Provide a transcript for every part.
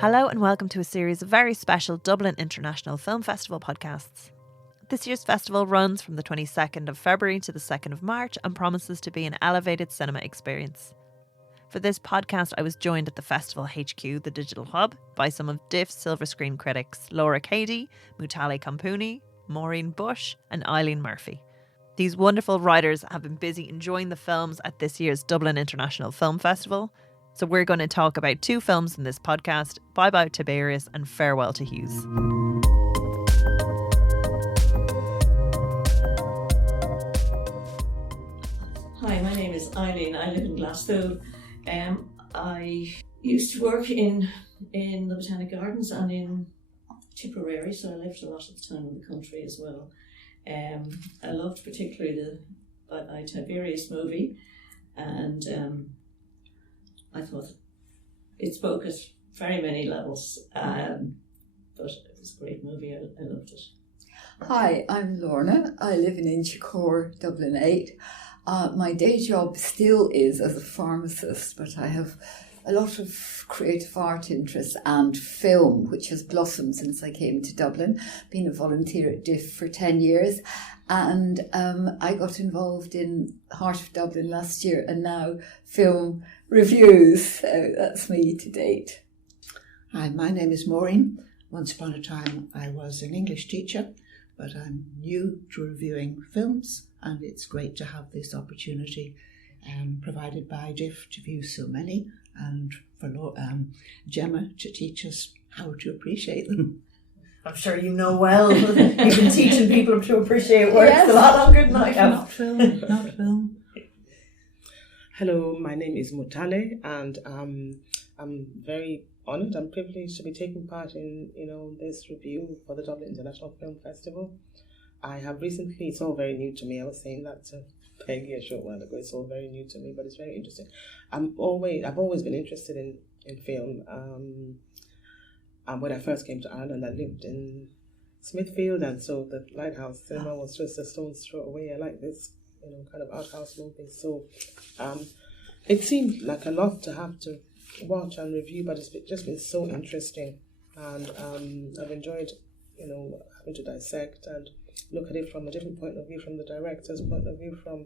Hello and welcome to a series of very special Dublin International Film Festival podcasts. This year's festival runs from the 22nd of February to the 2nd of March and promises to be an elevated cinema experience. For this podcast, I was joined at the festival HQ, the digital hub, by some of DIFF's silver screen critics, Lorna Cady, Mutale Kampuni, Maureen Bushe and Eileen Murphy. These wonderful writers have been busy enjoying the films at this year's Dublin International Film Festival. So we're going to talk about two films in this podcast, Bye Tiberias and Farewell to Hughes. Hi, my name is Eileen. I live in Glasgow. I used to work in the Botanic Gardens and in Tipperary, so I lived a lot of the time in the country as well. I loved particularly the Bye Tiberias movie, and I thought it spoke at very many levels, but it was a great movie. I loved it. Hi, I'm Lorna. I live in Inchicore, Dublin 8. My day job still is as a pharmacist, but I have a lot of creative art interests and film, which has blossomed since I came to Dublin. Been a volunteer at DIFF for 10 years, and I got involved in Heart of Dublin last year, and now film reviews. So that's me to date. Hi, my name is Maureen. Once upon a time I was an English teacher, but I'm new to reviewing films, and it's great to have this opportunity provided by DIFF to view so many, and for Gemma to teach us how to appreciate them. I'm sure you know well. You've been teaching people to appreciate works a lot longer than I have. Not film. Hello, my name is Mutale, and I'm very honoured and privileged to be taking part in this review for the Dublin International Film Festival. I have recently, it's all very new to me. I was saying that to Peggy a short while ago. It's all very new to me, but it's very interesting. I've always been interested in film. And when I first came to Ireland, I lived in Smithfield, and so the Lighthouse Cinema was just a stone's throw away. I like this, kind of art house movie. So it seemed like a lot to have to watch and review, but it's just been so interesting. And I've enjoyed, having to dissect and look at it from a different point of view, from the director's point of view, from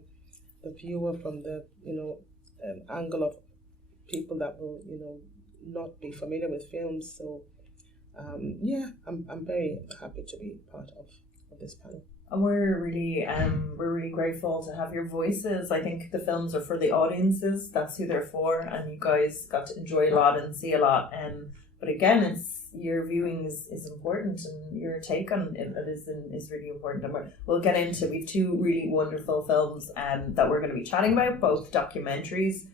the viewer, from the, angle of people that will, not be familiar with films. So, I'm very happy to be part of this panel. And we're really grateful to have your voices. I think the films are for the audiences. That's who they're for, and you guys got to enjoy a lot and see a lot. But again, your viewing is important, and your take on it is really important. And we'll get into. We've two really wonderful films that we're going to be chatting about, both documentaries.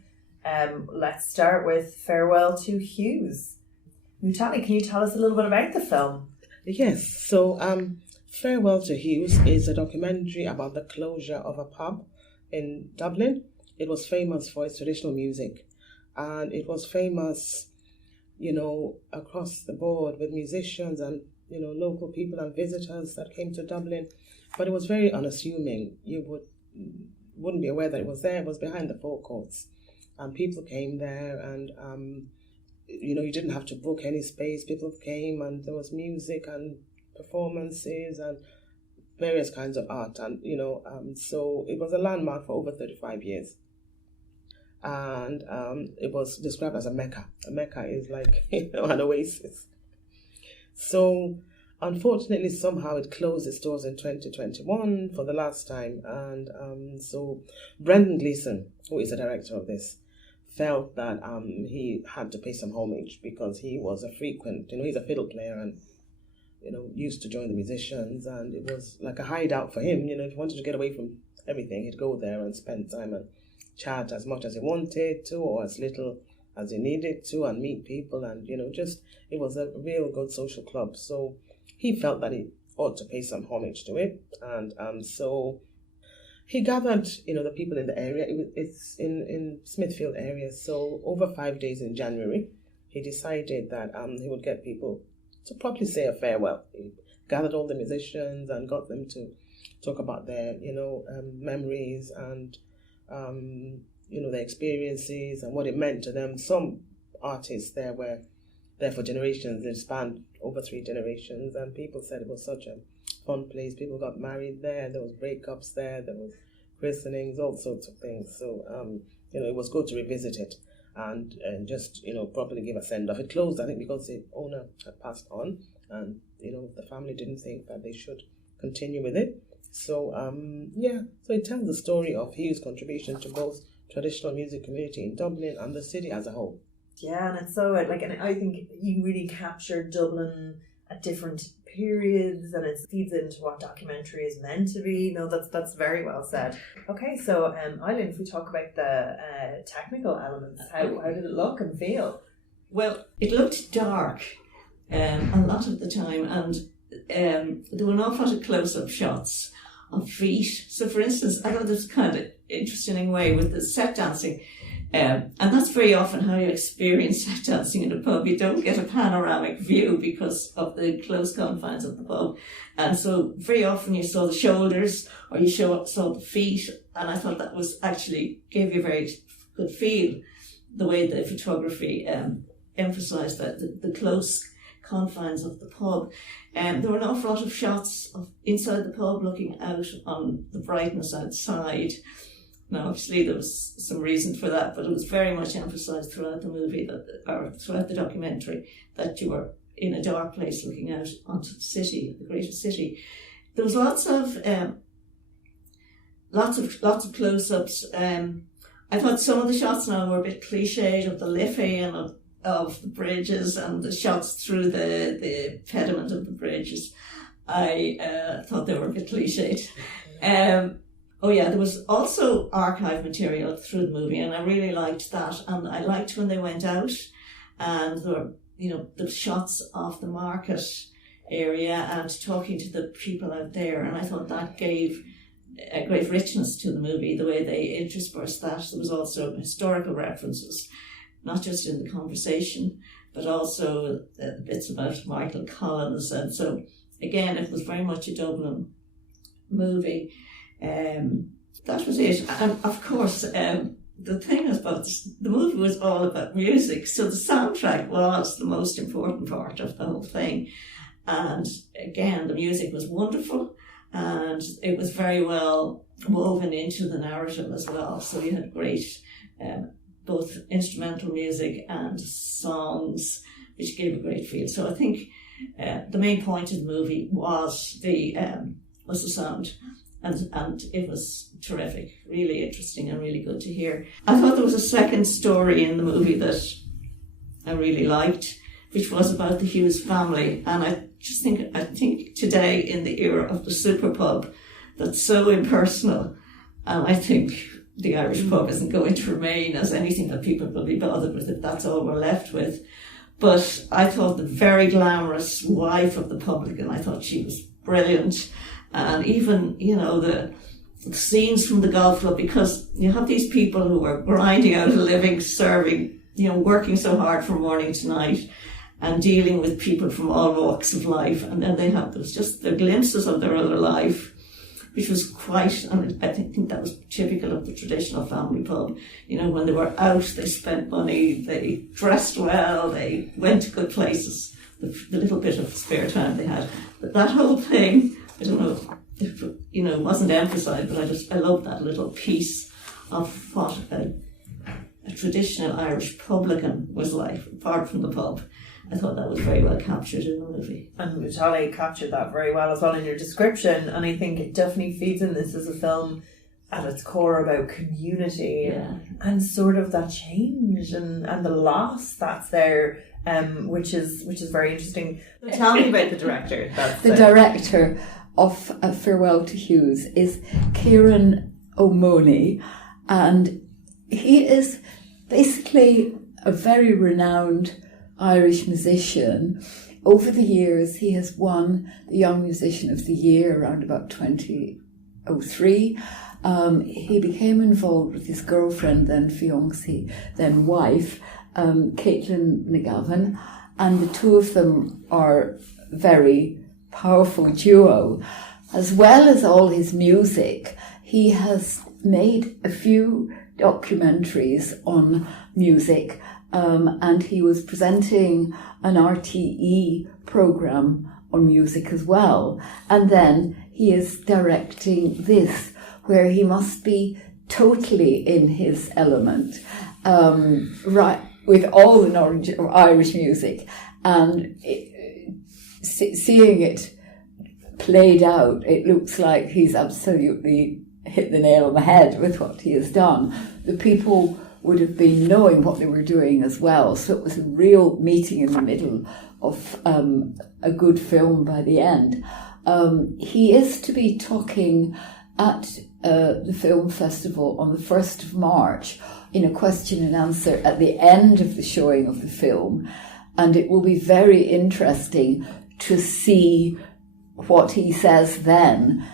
Let's start with Farewell to Hughes. Mutale, can you tell us a little bit about the film? Yes. So, Farewell to Hughes is a documentary about the closure of a pub in Dublin. It was famous for its traditional music, and it was famous, across the board with musicians and, local people and visitors that came to Dublin. But it was very unassuming. You wouldn't be aware that it was there. It was behind the forecourts, and people came there, and you didn't have to book any space. People came, and there was music and performances and various kinds of art, and so it was a landmark for over 35 years, and it was described as a mecca. A mecca is like an oasis. So unfortunately, somehow it closed its doors in 2021 for the last time, and so Brendan Gleeson, who is the director of this, felt that he had to pay some homage because he was a frequent, he's a fiddle player and used to join the musicians, and it was like a hideout for him. If he wanted to get away from everything, he'd go there and spend time and chat as much as he wanted to, or as little as he needed to, and meet people, and it was a real good social club. So he felt that he ought to pay some homage to it, and so he gathered the people in the area. It's in Smithfield area. So over 5 days in January, he decided that he would get people to properly say a farewell. He gathered all the musicians and got them to talk about their, memories and, their experiences and what it meant to them. Some artists there were there for generations. It spanned over 3 generations, and people said it was such a fun place. People got married there. There was breakups there. There was christenings, all sorts of things. So, it was good to revisit it and just, properly give a send-off. It closed, I think, because the owner had passed on, and, the family didn't think that they should continue with it. So, so it tells the story of Hughes' contribution to both traditional music community in Dublin and the city as a whole. Yeah, and it's so, and I think you really captured Dublin at different periods, and it feeds into what documentary is meant to be. That's very well said. Okay, so Eileen, if we talk about the technical elements, how did it look and feel? Well, it looked dark a lot of the time, and there were an awful lot of close-up shots of feet. So, for instance, I thought this kind of interesting way with the set dancing. And that's very often how you experience set dancing in a pub. You don't get a panoramic view because of the close confines of the pub. And so very often you saw the shoulders or you saw the feet. And I thought that was actually gave you a very good feel, the way the photography emphasised that the close confines of the pub. There were an awful lot of shots of inside the pub looking out on the brightness outside. Now, obviously, there was some reason for that, but it was very much emphasised throughout the movie, or throughout the documentary, that you were in a dark place looking out onto the city, the greater city. There was lots of close-ups. I thought some of the shots now were a bit cliched of the Liffey and of the bridges and the shots through the pediment of the bridges. I thought they were a bit cliched. Oh yeah, there was also archive material through the movie, and I really liked that. And I liked when they went out, and there were, the shots of the market area and talking to the people out there. And I thought that gave a great richness to the movie, the way they interspersed that. There was also historical references, not just in the conversation, but also bits about Michael Collins. And so, again, it was very much a Dublin movie. That was it. And of course, the thing about the movie was all about music, so the soundtrack was the most important part of the whole thing. And again, the music was wonderful, and it was very well woven into the narrative as well. So you had great both instrumental music and songs, which gave a great feel. So I think the main point of the movie was the sound. And it was terrific, really interesting and really good to hear. I thought there was a second story in the movie that I really liked, which was about the Hughes family. And I think today, in the era of the super pub, that's so impersonal, and I think the Irish pub isn't going to remain as anything that people will be bothered with if that's all we're left with. But I thought the very glamorous wife of the publican, I thought she was brilliant. And even, the scenes from the golf club, because you have these people who are grinding out a living, serving, working so hard from morning to night and dealing with people from all walks of life. And then there was just the glimpses of their other life, which was quite, and I think that was typical of the traditional family pub. When they were out, they spent money, they dressed well, they went to good places, the little bit of spare time they had. But that whole thing, I don't know if it wasn't emphasised, but I love that little piece of what a traditional Irish publican was like, apart from the pub. I thought that was very well captured in the movie. And Mutale captured that very well as well in your description, and I think it definitely feeds in this as a film at its core about community and sort of that change and the loss that's there, which is very interesting. Tell me about the director. The director of A Farewell to Hughes is Kieran O'Money, and he is basically a very renowned Irish musician. Over the years, he has won the Young Musician of the Year around about 2003. He became involved with his girlfriend, then fiancée, then wife, Caitlin McGavin, and the two of them are very powerful duo. As well as all his music, he has made a few documentaries on music, and he was presenting an RTE programme on music as well. And then he is directing this, where he must be totally in his element, right, with all the knowledge of Irish music, and seeing it played out, it looks like he's absolutely hit the nail on the head with what he has done. The people would have been knowing what they were doing as well, so it was a real meeting in the middle of a good film by the end. He is to be talking at the film festival on the 1st of March in a question and answer at the end of the showing of the film, and it will be very interesting to see what he says then.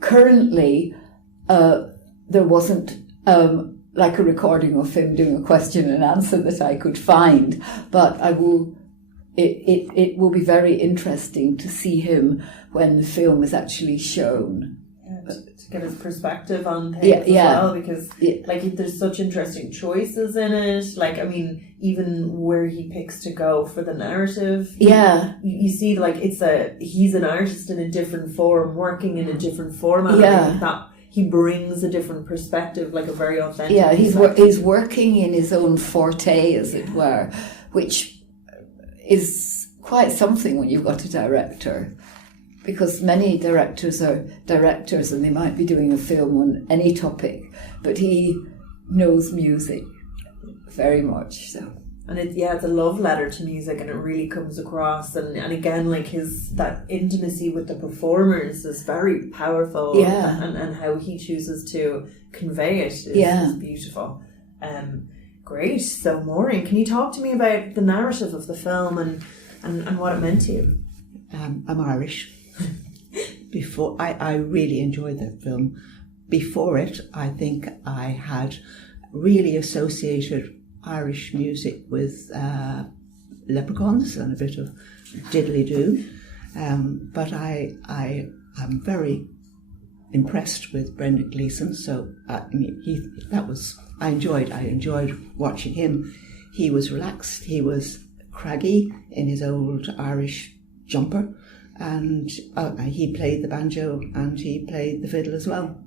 Currently, there wasn't like a recording of him doing a question and answer that I could find, but I will. It will be very interesting to see him when the film is actually shown. Yeah, to get his perspective on things as well, because like there's such interesting choices in it. Like, I mean, even where he picks to go for the narrative. You see, like he's an artist in a different form, working in a different format. Yeah. That he brings a different perspective, like a very authentic. Yeah, he's working in his own forte, as it were, which is quite something when you've got a director, because many directors are directors and they might be doing a film on any topic, but he knows music very much so. And it's a love letter to music, and it really comes across, and again, like that intimacy with the performers is very powerful. And how he chooses to convey it is beautiful. Great. So Maureen, can you talk to me about the narrative of the film and what it meant to you? I'm Irish. Before I really enjoyed that film. Before it, I think I had really associated Irish music with leprechauns and a bit of diddly-do. But I am very impressed with Brendan Gleeson. So I enjoyed watching him. He was relaxed. He was craggy in his old Irish jumper, and he played the banjo and he played the fiddle as well.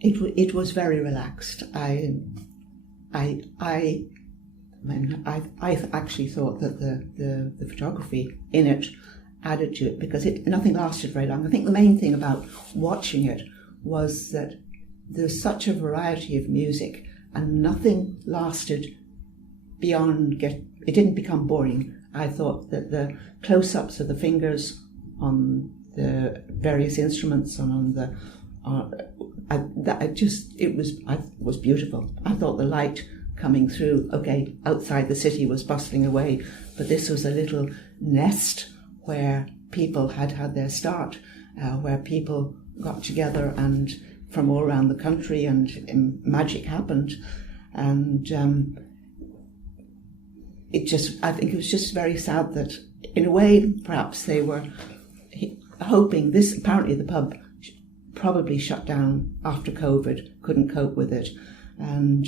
It was very relaxed. I actually thought that the photography in it added to it, because nothing lasted very long. I think the main thing about watching it was that there's such a variety of music and nothing lasted beyond it didn't become boring. I thought that the close-ups of the fingers on the various instruments and on the it was beautiful. I thought the light coming through, okay, outside the city was bustling away, but this was a little nest where people had their start, where people got together and from all around the country, and magic happened, and I think it was just very sad that, in a way, perhaps they were hoping this. Apparently, the pub probably shut down after COVID, couldn't cope with it, and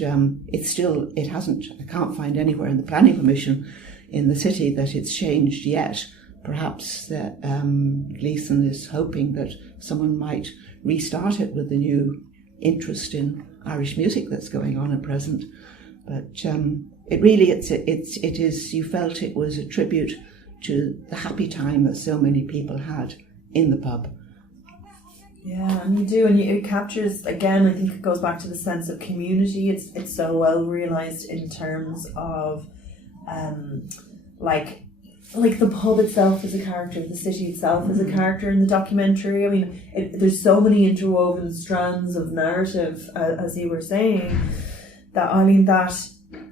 it hasn't. I can't find anywhere in the planning permission in the city that it's changed yet. Perhaps that Gleeson is hoping that someone might restart it with the new interest in Irish music that's going on at present. But it is. You felt it was a tribute to the happy time that so many people had in the pub. Yeah, and you do, and it captures, again, I think it goes back to the sense of community. It's so well realised in terms of like the pub itself is a character, the city itself is a character in the documentary. I mean, there's so many interwoven strands of narrative, as you were saying, that Eileen, that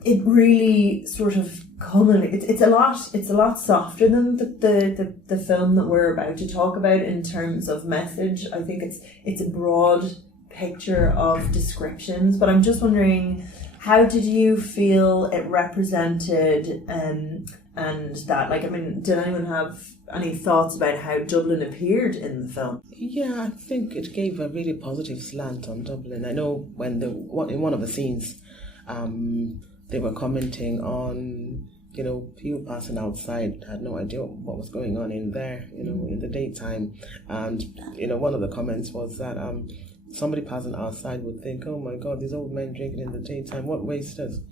it really sort of it's a lot softer than the film that we're about to talk about in terms of message. I think it's a broad picture of descriptions, but I'm just wondering How did you feel it represented and that? Like, I mean, did anyone have any thoughts about how Dublin appeared in the film? Yeah, I think it gave a really positive slant on Dublin. I know when in one of the scenes, they were commenting on, people passing outside had no idea what was going on in there, in the daytime. And, one of the comments was that somebody passing outside would think, oh my God, these old men drinking in the daytime, what wasters.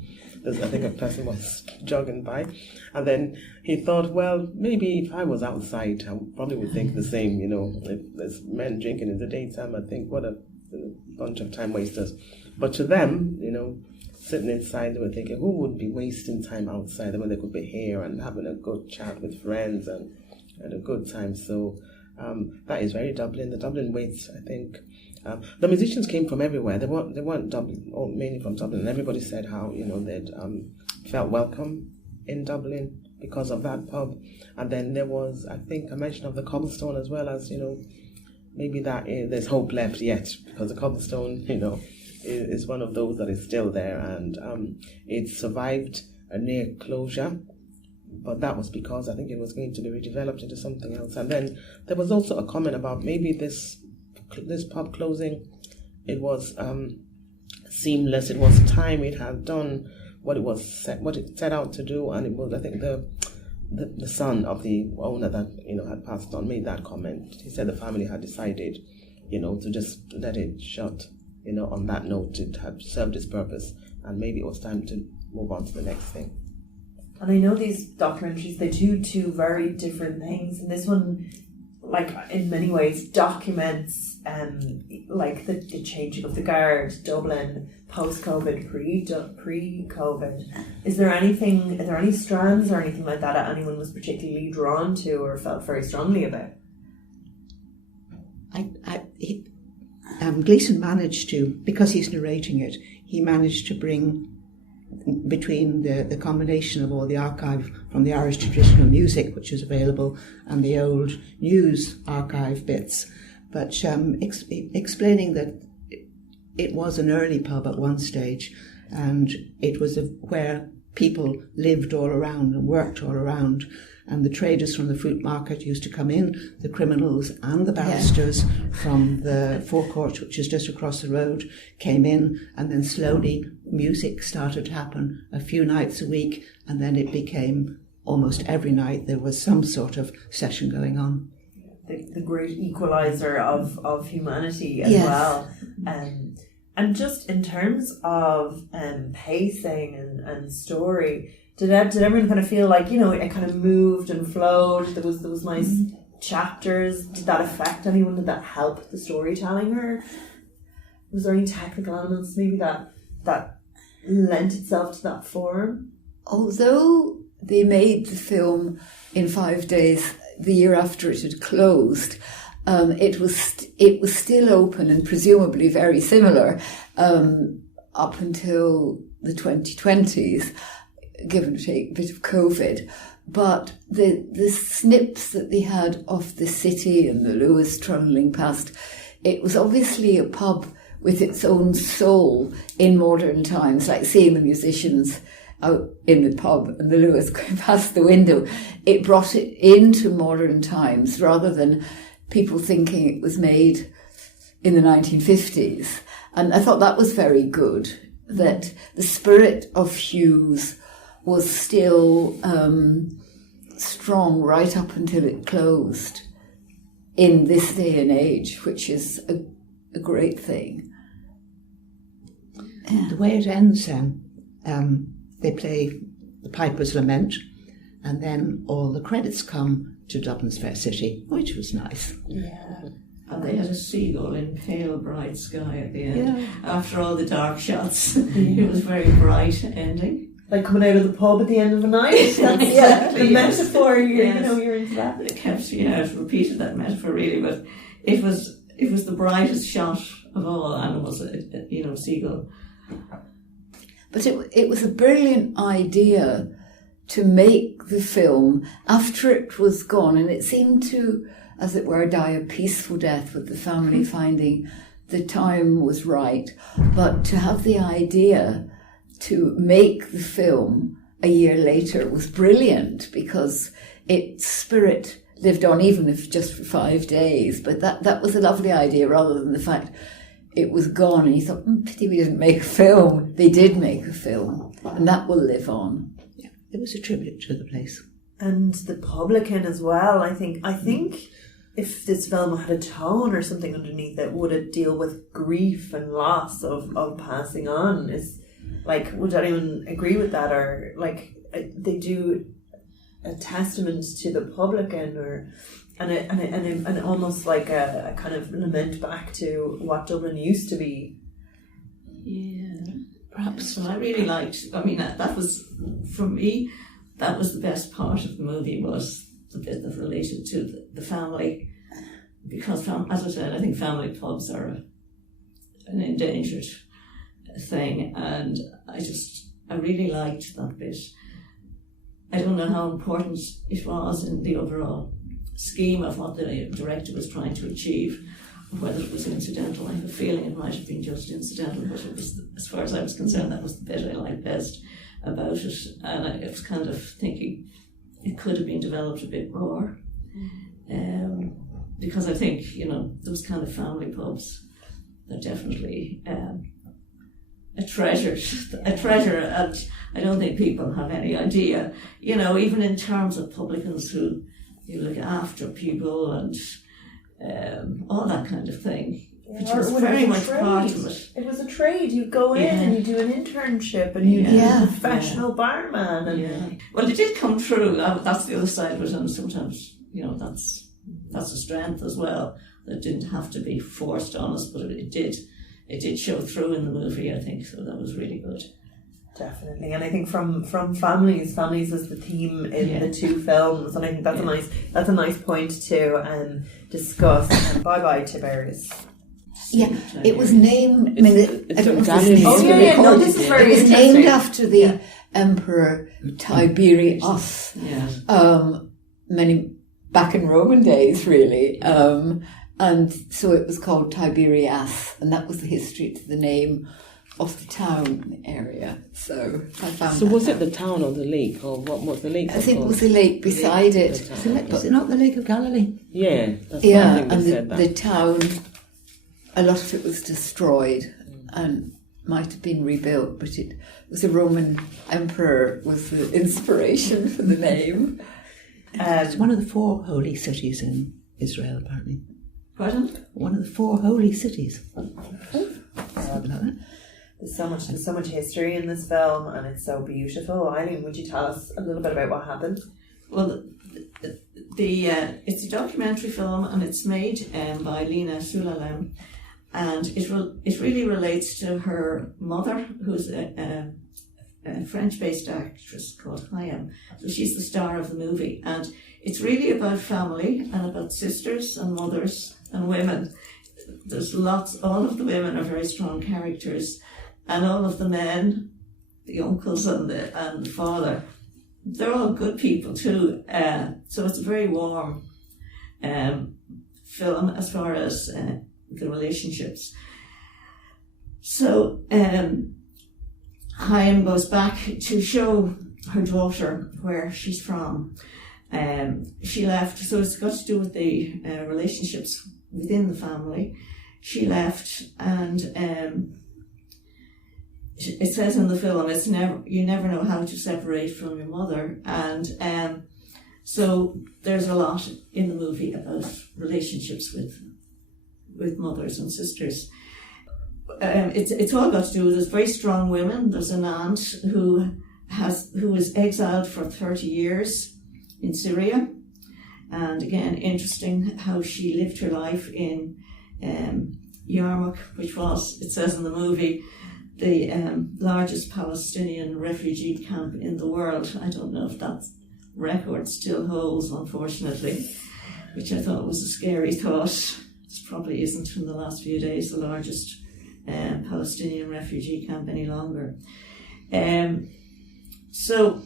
I think a person was jogging by. And then he thought, well, maybe if I was outside, I probably would think the same, if there's men drinking in the daytime, I think, what a bunch of time wasters. But to them, sitting inside, they were thinking, who would be wasting time outside when they could be here and having a good chat with friends and a good time. So that is very Dublin. The Dublin waits, I think. The musicians came from everywhere. They weren't Dublin, or mainly from Dublin. And everybody said how they'd felt welcome in Dublin because of that pub. And then there was, I think, a mention of the cobblestone as well as maybe that there's hope left yet, because the cobblestone is one of those that is still there, and it survived a near closure. But that was because I think it was going to be redeveloped into something else. And then there was also a comment about maybe this pub closing, it was seamless. It was time. It had done what it set out to do, and it was, I think, the son of the owner that had passed on made that comment. He said the family had decided, to just let it shut. On that note, it had served its purpose, and maybe it was time to move on to the next thing. And I know these documentaries, they do two very different things, and this one, like, in many ways documents like the changing of the guard, Dublin, post-COVID, pre-COVID. Are there any strands or anything like that anyone was particularly drawn to or felt very strongly about? Gleeson managed to, because he's narrating it, he managed to bring between the combination of all the archive from the Irish traditional music, which is available, and the old news archive bits, but explaining that it was an early pub at one stage, and it was where people lived all around and worked all around, and the traders from the fruit market used to come in, the criminals and the barristers from the forecourt, which is just across the road, came in, and then slowly music started to happen a few nights a week, and then it became almost every night there was some sort of session going on. The great equalizer of humanity as well. And just in terms of pacing and story, did everyone kind of feel like, it kind of moved and flowed? There was nice chapters. Did that affect anyone? Did that help the storytelling? Or was there any technical elements maybe that lent itself to that form? Although they made the film in 5 days the year after it had closed, it was still open and presumably very similar up until the 2020s, give or take a bit of COVID. But the snips that they had of the city and the Lewis trundling past, it was obviously a pub with its own soul in modern times, like seeing the musicians out in the pub and the Lewis going past the window. It brought it into modern times rather than people thinking it was made in the 1950s. And I thought that was very good, that the spirit of Hughes was still strong right up until it closed in this day and age, which is a great thing. The way it ends then, they play the Piper's Lament, and then all the credits come to Dublin's Fair City, which was nice. Yeah. And they had a seagull in pale bright sky at the end. Yeah. After all the dark shots, it was very bright ending. Like coming out of the pub at the end of the night. That's exactly, the metaphor. You're into that. It kept, I've repeated that metaphor really, but it was the brightest shot of all, and it was a seagull. But it was a brilliant idea to make the film after it was gone, and it seemed to, as it were, die a peaceful death with the family finding the time was right. But to have the idea to make the film a year later was brilliant, because its spirit lived on, even if just for 5 days. But that was a lovely idea, rather than the fact it was gone and you thought, pity we didn't make a film. They did make a film, and that will live on. Yeah, it was a tribute to the place. And the publican as well. I think if this film had a tone or something underneath it, would it deal with grief and loss of passing on? Would anyone agree with that? Or they do a testament to the publican, and almost like a kind of lament back to what Dublin used to be. Yeah, perhaps. And I really liked, that was, for me, that was the best part of the movie, was the bit that related to the family. Because, as I said, I think family pubs are an endangered thing, and I really liked that bit. I don't know how important it was in the overall scheme of what the director was trying to achieve, whether it was incidental. I have a feeling it might have been just incidental, but it was, as far as I was concerned, that was the bit I liked best about it. And I was kind of thinking it could have been developed a bit more. Because I think, those kind of family pubs, they're definitely a treasure, and I don't think people have any idea, even in terms of publicans who look after people and all that kind of thing, which was very much part of it. It was a trade. You go in and you do an internship and you do a professional barman. And Well, it did come true. That's the other side of it, and sometimes, that's a strength as well. That didn't have to be forced on us, but it did show through in the movie, I think, so that was really good. Definitely. And I think from families is the theme in the two films, and I think that's a nice point to discuss. Bye Tiberias. Yeah, it was named. This is very It was named after the Emperor Tiberias. Many back in Roman days, really. And so it was called Tiberias, and that was the history to the name of the town area. So I found. So was it the town or the lake, or what was the lake? I think it was the lake beside it. Is it not the Lake of Galilee? Yeah, that's yeah, what I think and they said that. the town, a lot of it was destroyed and might have been rebuilt, but it was a Roman emperor was the inspiration for the name. It's one of the 4 holy cities in Israel, apparently. Pardon? One of the 4 holy cities. Something like that. There's so much history in this film, and it's so beautiful. Eileen, would you tell us a little bit about what happened? Well, it's a documentary film, and it's made by Lina Sulalem, and it really relates to her mother, who's a French-based actress called Hayam. So she's the star of the movie, and it's really about family and about sisters and mothers and women. There's all of the women are very strong characters, and all of the men, the uncles and the father, they're all good people too. So it's a very warm film as far as the relationships. So Hayam goes back to show her daughter where she's from. She left, so it's got to do with the relationships within the family. She left, and it says in the film, you never know how to separate from your mother, and so there's a lot in the movie about relationships with mothers and sisters. It's all got to do with this very strong women. There's an aunt who was exiled for 30 years in Syria, and again, interesting how she lived her life in Yarmouk, which was, it says in the movie, the largest Palestinian refugee camp in the world. I don't know if that record still holds, unfortunately, which I thought was a scary thought. It probably isn't in the last few days the largest Palestinian refugee camp any longer. So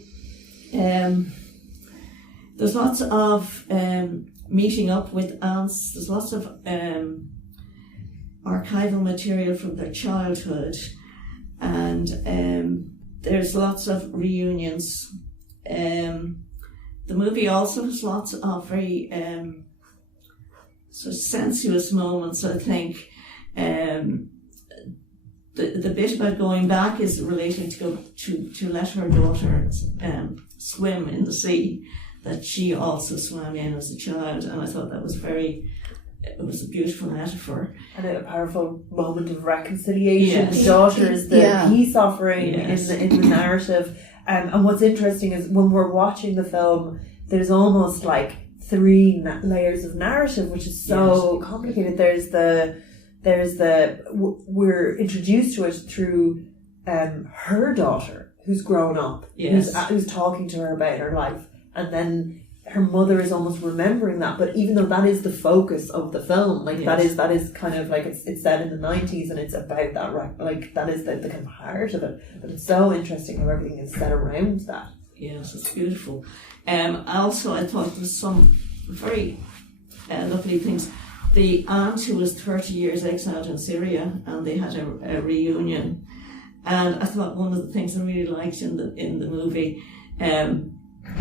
there's lots of meeting up with aunts. There's lots of archival material from their childhood, and there's lots of reunions. The movie also has lots of very sort of sensuous moments, I think. The bit about going back is relating to let her daughter swim in the sea that she also swam in as a child, and I thought that was it was a beautiful metaphor. And a powerful moment of reconciliation. Yes. The daughter is the Yeah. peace offering Yes. in the narrative. And what's interesting is when we're watching the film, there's almost like three layers of narrative, which is so complicated. We're introduced to it through her daughter, who's grown up, who's talking to her about her life, and then her mother is almost remembering that. But even though that is the focus of the film, like that is kind of like it's set in the 90s, and it's about that, like that is the kind of heart of it. But it's so interesting how everything is set around that. Yes, it's beautiful. Also, I thought there was some very lovely things. The aunt who was 30 years exiled in Syria, and they had a reunion. And I thought one of the things I really liked in the movie,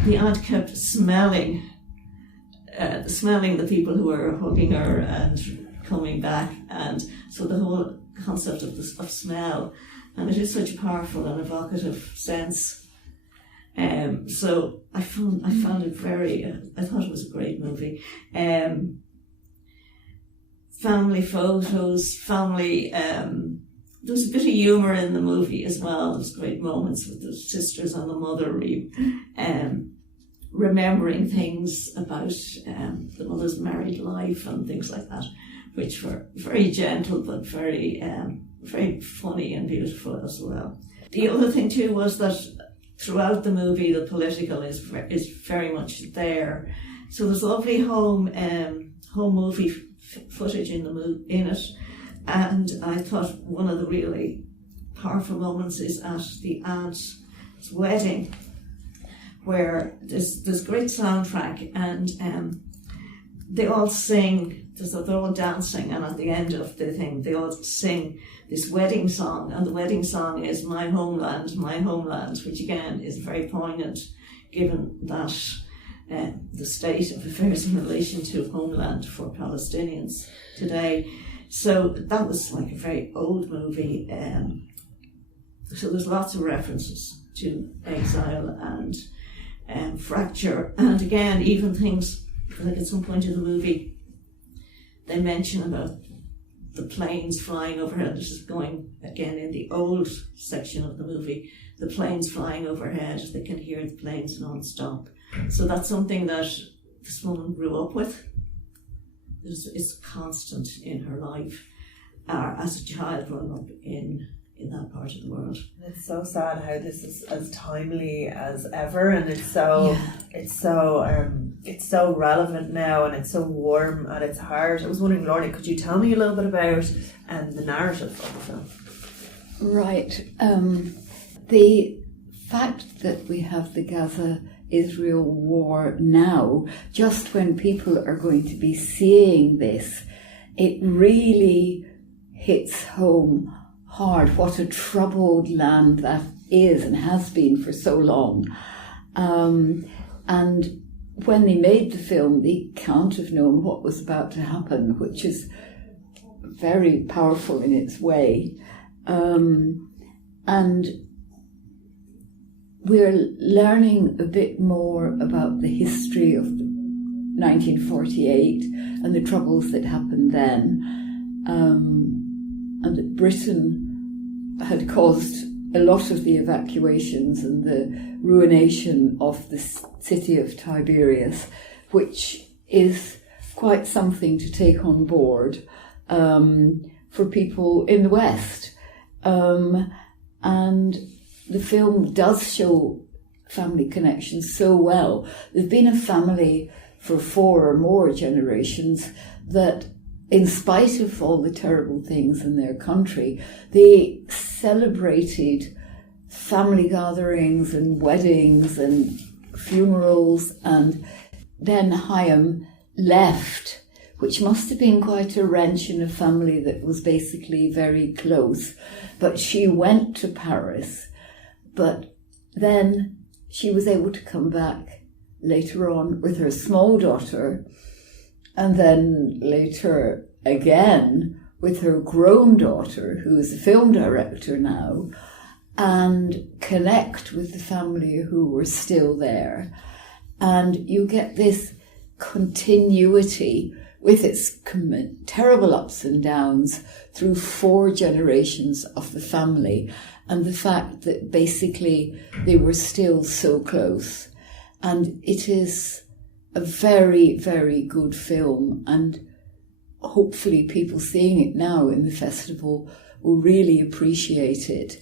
the aunt kept smelling the people who were hugging her and coming back, and so the whole concept of smell, and it is such a powerful and evocative sense. So I found it very. I thought it was a great movie. Family photos, there was a bit of humour in the movie as well. There was great moments with the sisters and the mother remembering things about the mother's married life and things like that, which were very gentle but very funny and beautiful as well. The other thing too was that throughout the movie the political is very much there. So there's lovely home movie footage in it. And I thought one of the really powerful moments is at the aunt's wedding, where there's great soundtrack, and they all sing. They're all dancing, and at the end of the thing, they all sing this wedding song, and the wedding song is "My Homeland, My Homeland," which again is very poignant, given that the state of affairs in relation to homeland for Palestinians today. So that was like a very old movie. So there's lots of references to exile and fracture. And again, even things, like at some point in the movie, they mention about the planes flying overhead. This is going, again, in the old section of the movie, the planes flying overhead, they can hear the planes non-stop. So that's something that this woman grew up with. It's constant in her life as a child growing up in that part of the world. It's so sad how this is as timely as ever, and it's so relevant now, and it's so warm at its heart. I was wondering, Lorna, could you tell me a little bit about the narrative of the film? Right. The fact that we have the Gaza-Israel war now, just when people are going to be seeing this, it really hits home hard what a troubled land that is and has been for so long. And when they made the film, they can't have known what was about to happen, which is very powerful in its way. And we're learning a bit more about the history of 1948 and the troubles that happened then, and that Britain had caused a lot of the evacuations and the ruination of the city of Tiberias, which is quite something to take on board for people in the West. And the film does show family connections so well. There's been a family for 4 or more generations that, in spite of all the terrible things in their country, they celebrated family gatherings and weddings and funerals. And then Chaim left, which must have been quite a wrench in a family that was basically very close. But she went to Paris But then she was able to come back later on with her small daughter, and then later again with her grown daughter, who is a film director now, and connect with the family who were still there. And you get this continuity with its terrible ups and downs through 4 generations of the family, and the fact that basically they were still so close. And it is a very, very good film, and hopefully people seeing it now in the festival will really appreciate it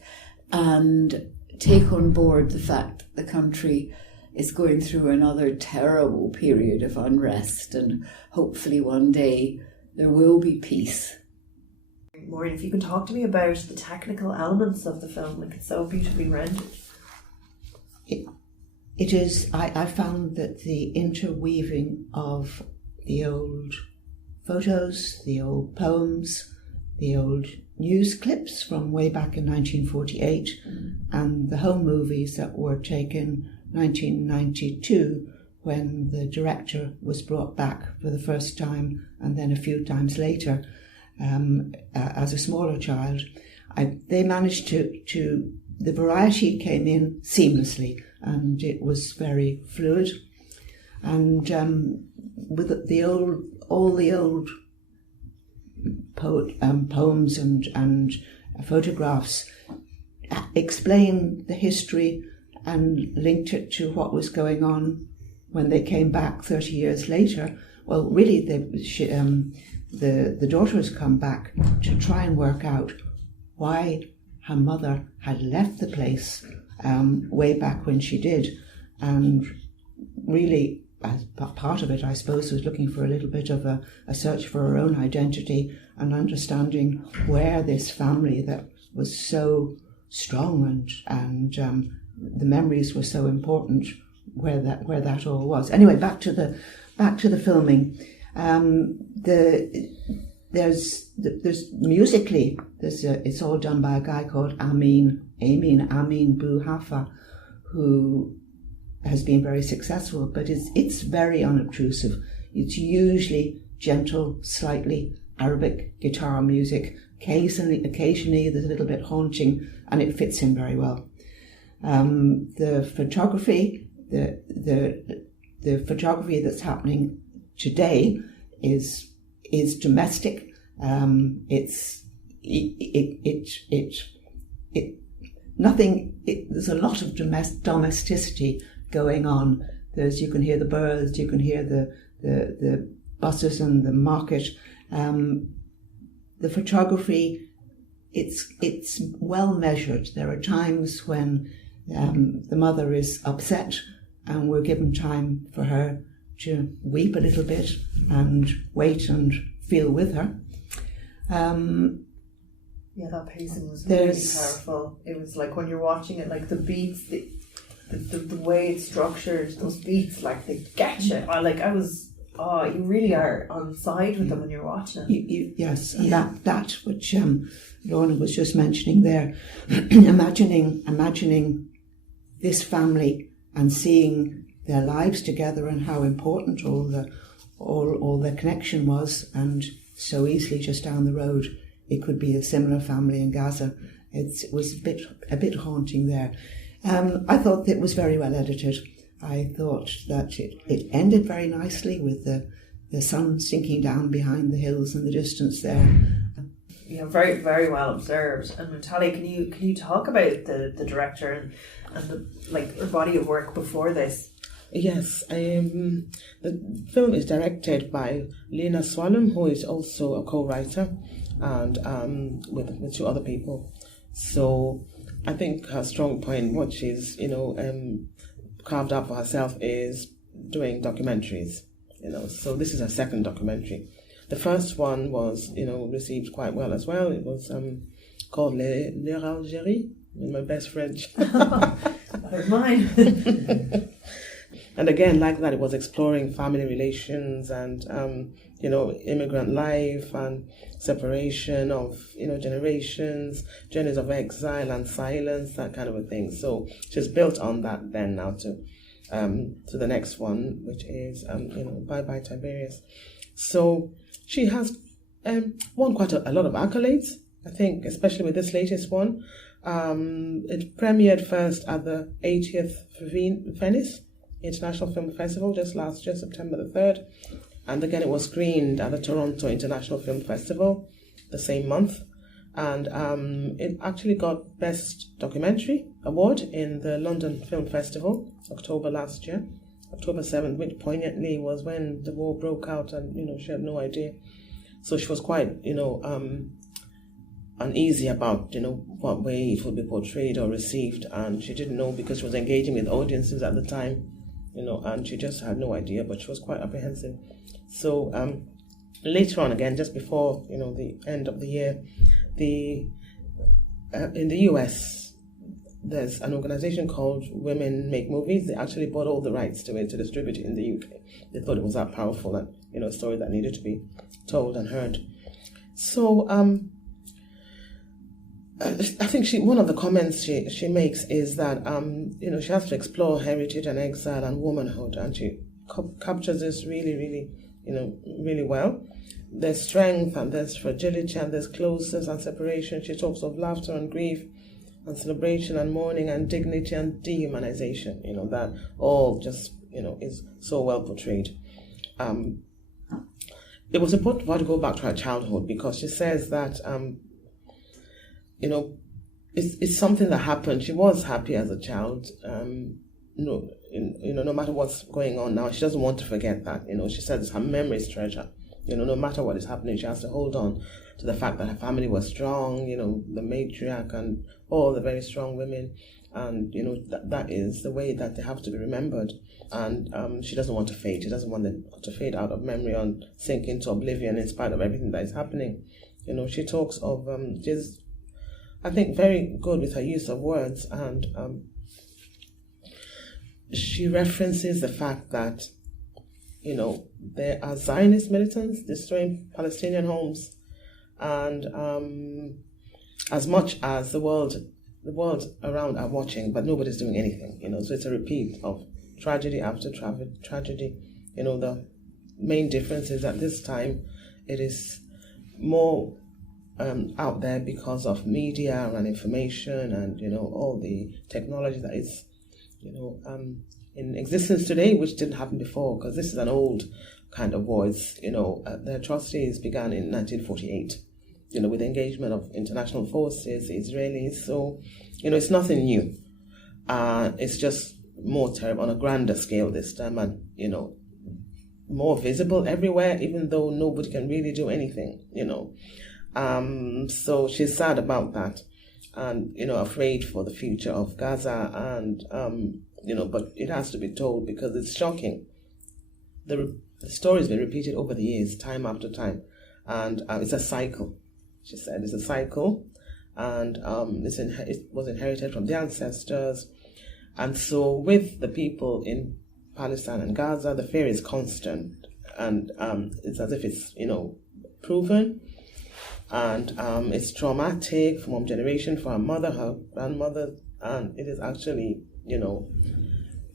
and take on board the fact that the country is going through another terrible period of unrest, and hopefully one day there will be peace. Maureen, if you can talk to me about the technical elements of the film, like it's so beautifully rendered. It is, I found that the interweaving of the old photos, the old poems, the old news clips from way back in 1948, and the home movies that were taken 1992 when the director was brought back for the first time and then a few times later as a smaller child. They managed to the variety came in seamlessly, and it was very fluid. And with all the old poems and photographs explain the history and linked it to what was going on when they came back 30 years later. Well, really, the daughter has come back to try and work out why her mother had left the place way back when she did. And really, as part of it, I suppose, was looking for a little bit of a search for her own identity and understanding where this family that was so strong and the memories were so important, where that all was. Anyway, back to the filming. There's musically, it's all done by a guy called Amin Buhafa, who has been very successful, but it's very unobtrusive. It's usually gentle, slightly Arabic guitar music. Occasionally there's a little bit haunting, and it fits in very well. The photography, the photography that's happening today is domestic. There's a lot of domesticity going on. You can hear the birds, you can hear the buses and the market. The photography, it's well measured. There are times when the mother is upset, and we're given time for her to weep a little bit and wait and feel with her. Yeah, that pacing was really powerful. It was like when you're watching it, like the beats, the way it's structured, those beats, like they get you. You really are on side with them when you're watching it. Yes, and that which Lorna was just mentioning there, imagining this family and seeing their lives together and how important all the connection was, and so easily just down the road it could be a similar family in Gaza. It was a bit haunting there. I thought it was very well edited. I thought that it ended very nicely with the sun sinking down behind the hills in the distance there. Yeah, very, very well observed. And Mutale, can you talk about the director and the body of work before this? Yes, the film is directed by Lena Swanum, who is also a co-writer, and with 2 other people. So I think her strong point, what she's carved out for herself, is doing documentaries. So this is her second documentary. The first one was received quite well as well. It was called Les Algéries, in my best French. That was mine. And again, like that, it was exploring family relations and immigrant life and separation of, generations, journeys of exile and silence, that kind of a thing. So she's built on that then now to the next one, which is, Bye Tiberias. So she has won quite a lot of accolades, I think, especially with this latest one. It premiered first at the 80th Venice International Film Festival just last year, September the 3rd. And again, it was screened at the Toronto International Film Festival the same month. And it actually got Best Documentary Award in the London Film Festival, October last year, October 7th, which poignantly was when the war broke out and, she had no idea. So she was quite, uneasy about, what way it would be portrayed or received. And she didn't know because she was engaging with audiences at the time, and she just had no idea, but she was quite apprehensive. So later on, again, just before, the end of the year, in the US, there's an organization called Women Make Movies. They actually bought all the rights to it to distribute it in the UK. They thought it was that powerful and, a story that needed to be told and heard. So I think one of the comments she makes is that, she has to explore heritage and exile and womanhood, and she captures this really, really, really well. There's strength and there's fragility and there's closeness and separation. She talks of laughter and grief and celebration and mourning and dignity and dehumanization, that all just, is so well portrayed. It was important for her to go back to her childhood because she says that, it's something that happened. She was happy as a child, no matter what's going on now. She doesn't want to forget that, she says her memory's treasure. No matter what is happening, she has to hold on to the fact that her family was strong, the matriarch and all the very strong women. And, that is the way that they have to be remembered. And she doesn't want to fade. She doesn't want them to fade out of memory and sink into oblivion in spite of everything that is happening. She talks of, she's, I think, very good with her use of words. And she references the fact that, there are Zionist militants destroying Palestinian homes, and as much as the world around are watching, but nobody's doing anything. So it's a repeat of tragedy after tragedy. The main difference is that this time it is more out there because of media and information and all the technology that is in existence today, which didn't happen before, because this is an old kind of war. It's, the atrocities began in 1948, with the engagement of international forces, the Israelis. So, it's nothing new. It's just more terrible on a grander scale this time and, more visible everywhere, even though nobody can really do anything, So she's sad about that and, afraid for the future of Gaza and, but it has to be told because it's shocking. The story's been repeated over the years, time after time, and it's a cycle. She said it's a cycle, and it was inherited from the ancestors, and so with the people in Palestine and Gaza, the fear is constant, and it's as if it's proven, and it's traumatic from one generation for her mother, her grandmother, and it is actually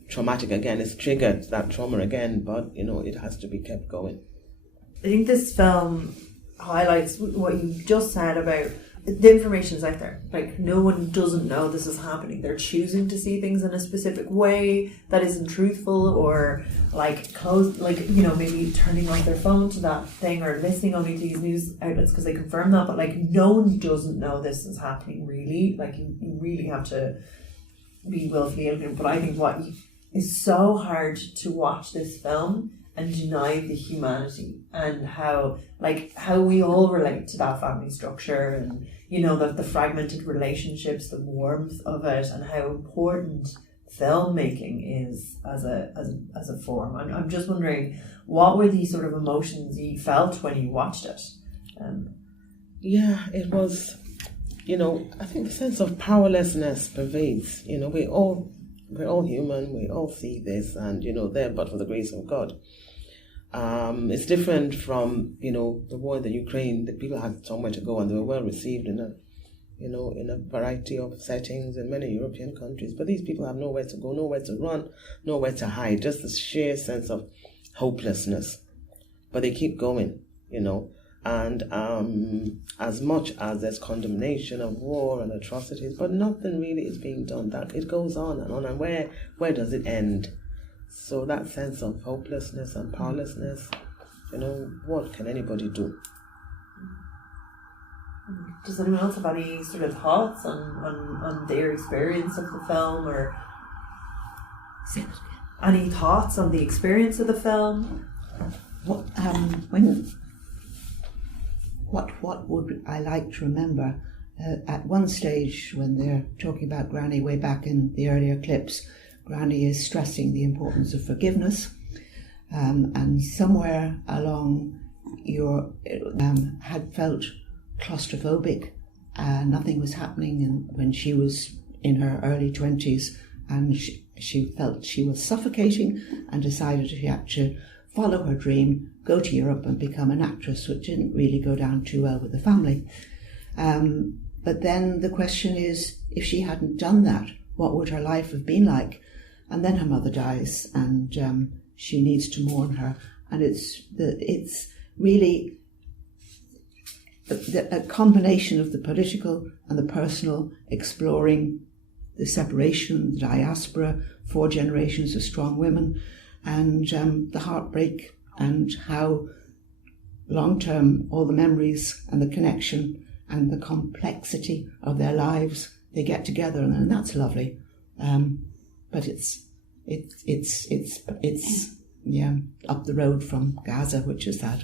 traumatic again. It's triggered that trauma again, but it has to be kept going. I think this film highlights what you just said about the information is out there. Like, no one doesn't know this is happening. They're choosing to see things in a specific way that isn't truthful, or maybe turning on their phone to that thing or listening only to these news outlets because they confirm that. But no one doesn't know this is happening really. You really have to be willfully ignorant. But I think what is so hard to watch this film and deny the humanity and how we all relate to that family structure and the fragmented relationships, the warmth of it, and how important filmmaking is as a form. I'm just wondering, what were the sort of emotions you felt when you watched it? It was, I think the sense of powerlessness pervades. We're all human. We all see this, and there, but for the grace of God. It's different from, the war in the Ukraine. The people had somewhere to go and they were well received in a variety of settings in many European countries. But these people have nowhere to go, nowhere to run, nowhere to hide, just this sheer sense of hopelessness. But they keep going, and as much as there's condemnation of war and atrocities, but nothing really is being done. That it goes on, and where does it end? So that sense of hopelessness and powerlessness, what can anybody do? Does anyone else have any sort of thoughts on their experience of the film, or any thoughts on the experience of the film? What would I like to remember? At one stage, when they're talking about Granny way back in the earlier clips, Granny is stressing the importance of forgiveness, and somewhere along your had felt claustrophobic. Nothing was happening when she was in her early 20s, and she felt she was suffocating, and decided she had to follow her dream, go to Europe and become an actress, which didn't really go down too well with the family. But then the question is, if she hadn't done that, what would her life have been like? And then her mother dies, and she needs to mourn her. And it's really a combination of the political and the personal, exploring the separation, the diaspora, 4 generations of strong women, and the heartbreak, and how long-term all the memories and the connection and the complexity of their lives, they get together, and that's lovely. But it's up the road from Gaza, which is sad.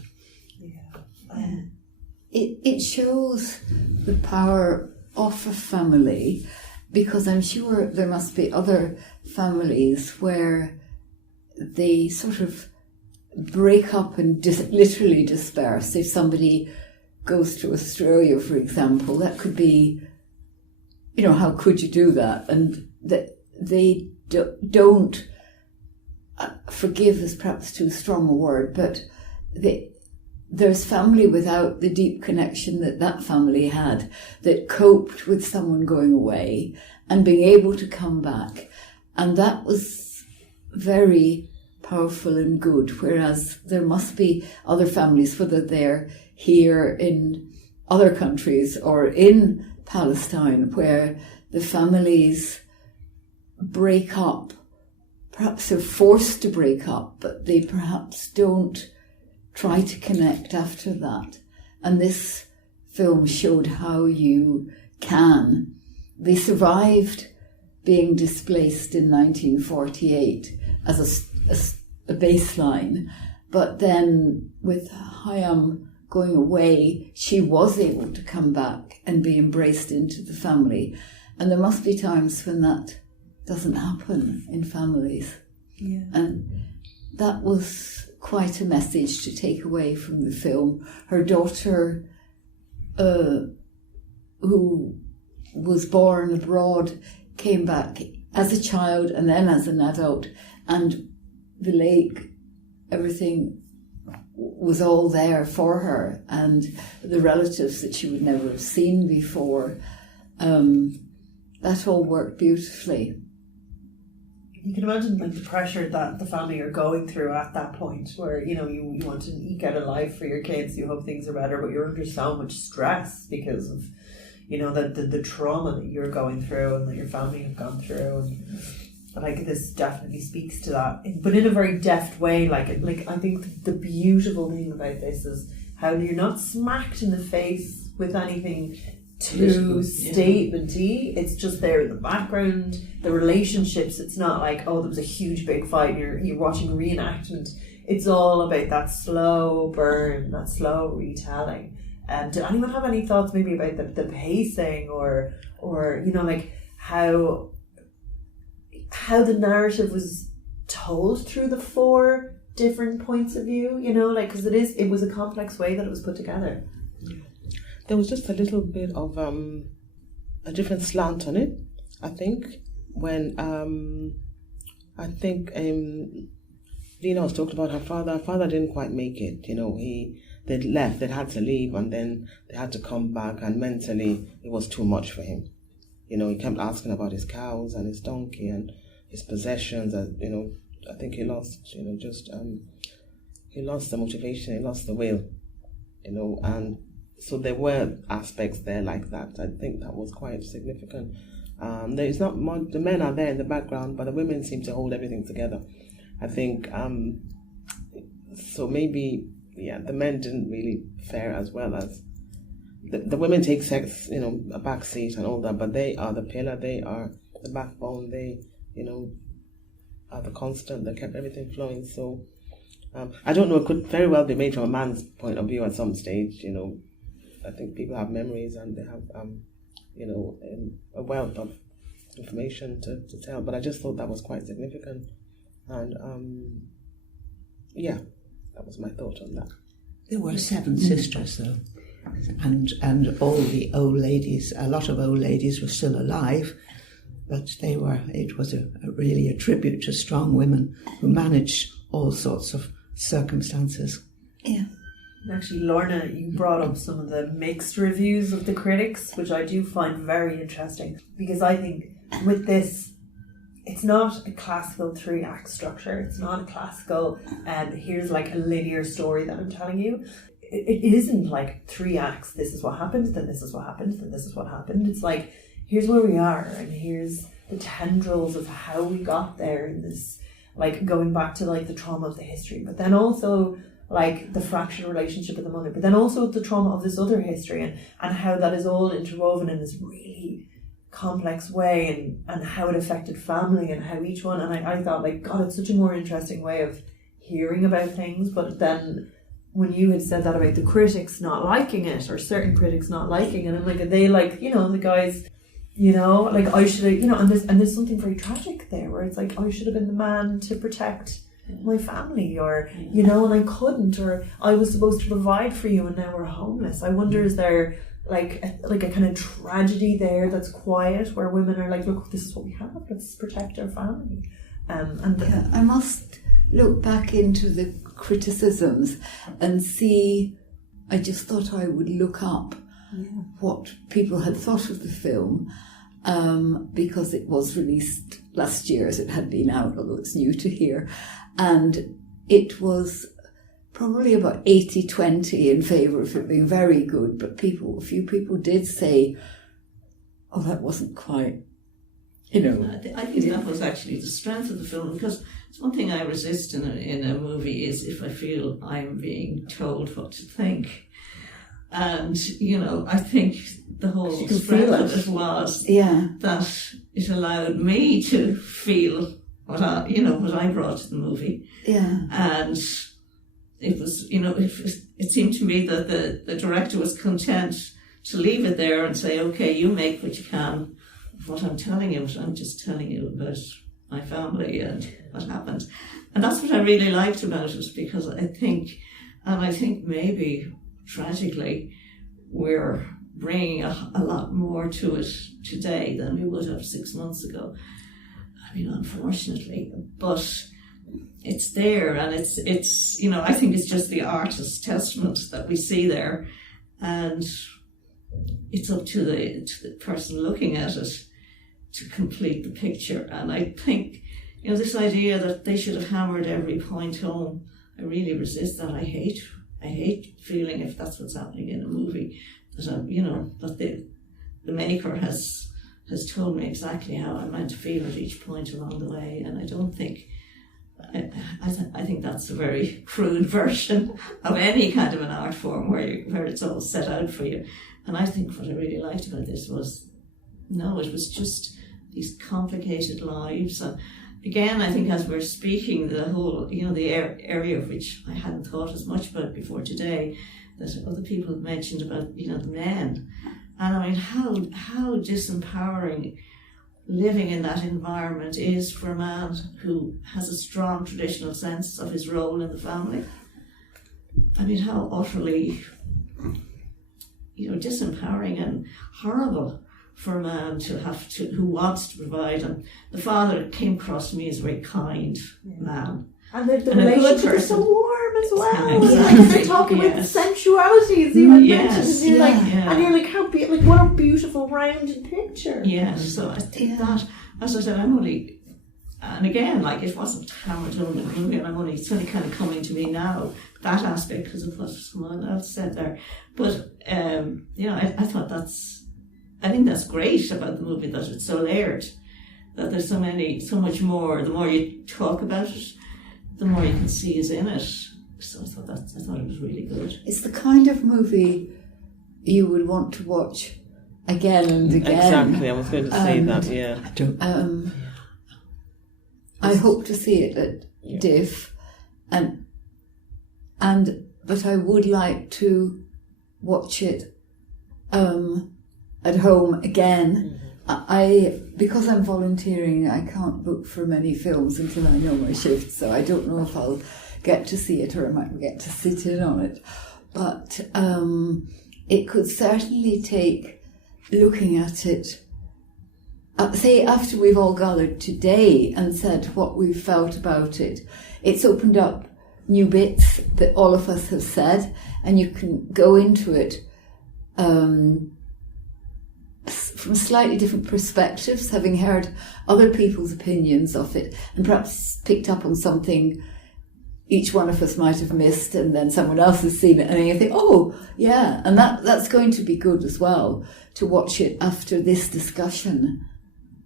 It shows the power of a family, because I'm sure there must be other families where they sort of break up and literally disperse. If somebody goes to Australia, for example, that could be, how could you do that? And that they don't, forgive is perhaps too strong a word, but there's family without the deep connection that family had, that coped with someone going away and being able to come back. And that was very powerful and good, whereas there must be other families, whether they're here in other countries or in Palestine, where the families break up. Perhaps they're forced to break up, but they perhaps don't try to connect after that. And this film showed how you can. They survived being displaced in 1948 as a baseline, but then with Hayam going away, she was able to come back and be embraced into the family. And there must be times when that doesn't happen in families. Yeah. And that was quite a message to take away from the film. Her daughter, who was born abroad, came back as a child and then as an adult, and the lake, everything was all there for her, and the relatives that she would never have seen before. That all worked beautifully. You can imagine the pressure that the family are going through at that point, where you want to eke out a life for your kids, you hope things are better, but you're under so much stress because of the trauma that you're going through and that your family have gone through, and this definitely speaks to that, but in a very deft way. I think the beautiful thing about this is how you're not smacked in the face with anything too statement-y. It's just there in the background. The relationships, it's not like, oh, there was a huge big fight and you're watching a reenactment. It's all about that slow burn, that slow retelling. Did anyone have any thoughts maybe about the pacing or how the narrative was told through the 4 different points of view, because it was a complex way that it was put together. There was just a little bit of a different slant on it, I think, when Lena was talking about her father. Her father didn't quite make it. They'd left. They'd had to leave, and then they had to come back. And mentally, it was too much for him. He kept asking about his cows and his donkey and his possessions. And I think he lost. He lost the motivation. He lost the will. And so there were aspects there like that. I think that was quite significant. There is not much. The men are there in the background, but the women seem to hold everything together. I think so. Maybe the men didn't really fare as well as the women. Take sex, a back seat and all that, but they are the pillar. They are the backbone. They, are the constant that kept everything flowing. So I don't know. It could very well be made from a man's point of view at some stage. I think people have memories and they have a wealth of information to tell. But I just thought that was quite significant. And that was my thought on that. There were 7 sisters, though, and all the old ladies. A lot of old ladies were still alive, but it was really a tribute to strong women who managed all sorts of circumstances. Yeah. Actually, Lorna, you brought up some of the mixed reviews of the critics, which I do find very interesting, because I think with this, it's not a classical 3-act structure. It's not a classical, here's like a linear story that I'm telling you. It isn't like 3 acts. This is what happened, then this is what happened, then this is what happened. It's like, here's where we are, and here's the tendrils of how we got there, and this, like, going back to like the trauma of the history, but then also like the fractured relationship with the mother, but then also the trauma of this other history, and how that is all interwoven in this really complex way, and how it affected family and how each one, and I thought, like, God, it's such a more interesting way of hearing about things. But then when you had said that about the critics not liking it, or certain critics not liking it, and like, they like, the guys, like, I should have, and there's something very tragic there where it's like, I should have been the man to protect my family, or and I couldn't, or I was supposed to provide for you and now we're homeless. I wonder, is there like a kind of tragedy there that's quiet, where women are like, look, this is what we have, let's protect our family. I must look back into the criticisms and see. I just thought I would look up what people had thought of the film, because it was released last year, as it had been out, although it's new to here, and it was probably about 80-20 in favour of it being very good, but a few people did say, oh, that wasn't quite, I think that was actually the strength of the film, because it's one thing I resist in a movie is if I feel I'm being told what to think. And, I think the whole strength of it was that it allowed me to feel what I brought to the movie. Yeah. And it was, it seemed to me that the director was content to leave it there and say, okay, you make what you can of what I'm telling you, but I'm just telling you about my family and what happened. And that's what I really liked about it, because I think maybe tragically we're bringing a lot more to it today than we would have 6 months ago. I mean, unfortunately, but it's there, and it's I think it's just the artist's testament that we see there, and it's up to the person looking at it to complete the picture. And I think, this idea that they should have hammered every point home, I really resist that. I hate feeling, if that's what's happening in a movie, that that the maker has told me exactly how I'm meant to feel at each point along the way. And I don't think, I think that's a very crude version of any kind of an art form where it's all set out for you. And I think what I really liked about this was, it was just these complicated lives. And again, I think as we're speaking, the whole, the area of which I hadn't thought as much about before today, that other people have mentioned about, the men. And I mean, how disempowering living in that environment is for a man who has a strong traditional sense of his role in the family. I mean, how utterly, disempowering and horrible for a man who wants to provide. And the father came across to me as a very kind man. And the And a good relationship is person. so warm as well. Exactly. Like they're talking about the Yes. sensuality, as you had Yes. mentioned, and you're like, Yeah. and you're like, like what a beautiful rounded picture. Yeah, so I think that, as I said, I'm only, and again, like it wasn't hammered home in the movie, and it's only kind of coming to me now, that aspect, because of what someone else said there. But, I thought I think that's great about the movie, that it's so layered, that there's so much more. The more you talk about it, the more you can see is in it. So I thought it was really good. It's the kind of movie you would want to watch again and again. Exactly, I was going to say that, yeah. I hope to see it at DIFF, but I would like to watch it at home again. Because I'm volunteering, I can't book for many films until I know my shift, so I don't know if I'll get to see it or I might get to sit in on it. But it could certainly take looking at it, say after we've all gathered today and said what we've felt about it. It's opened up new bits that all of us have said, and you can go into it from slightly different perspectives, having heard other people's opinions of it and perhaps picked up on something each one of us might have missed, and then someone else has seen it, and then you think, oh yeah, and that's going to be good as well, to watch it after this discussion.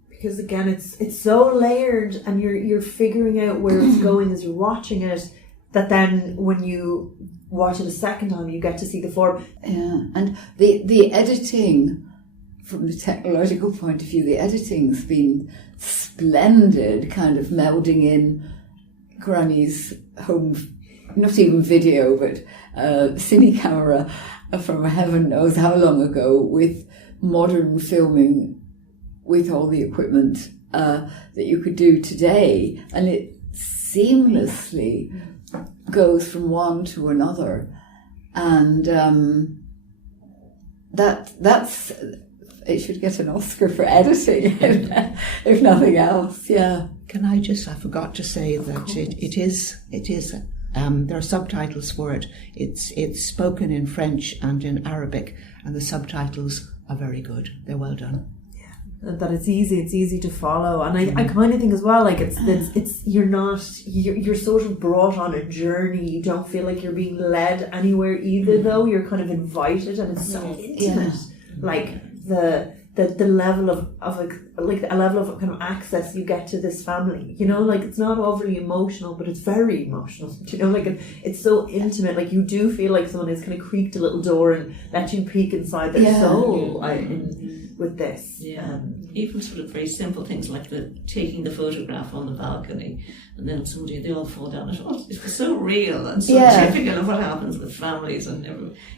Because again, it's so layered, and you're figuring out where it's going as you're watching it, that then when you watch it a second time, you get to see the form. Yeah, and the editing, from the technological point of view, the editing's been splendid, kind of melding in Granny's home, not even video, but cine camera from heaven knows how long ago, with modern filming, with all the equipment that you could do today, and it seamlessly goes from one to another, and that's it should get an Oscar for editing, if nothing else. Yeah. Can I forgot to say that it is there are subtitles for it. It's spoken in French and in Arabic, and the subtitles are very good. They're well done. And that it's easy to follow, and I kind of think as well, like it's you're sort of brought on a journey. You don't feel like you're being led anywhere either, though. You're kind of invited, and it's so intimate. Like the level of like a level of kind of access you get to this family, like it's not overly emotional, but it's very emotional, like it's so intimate. Like you do feel like someone has kind of creaked a little door and let you peek inside their soul with this. Even sort of very simple things like taking the photograph on the balcony, and then they all fall down. It was so real and so typical of what happens with families, and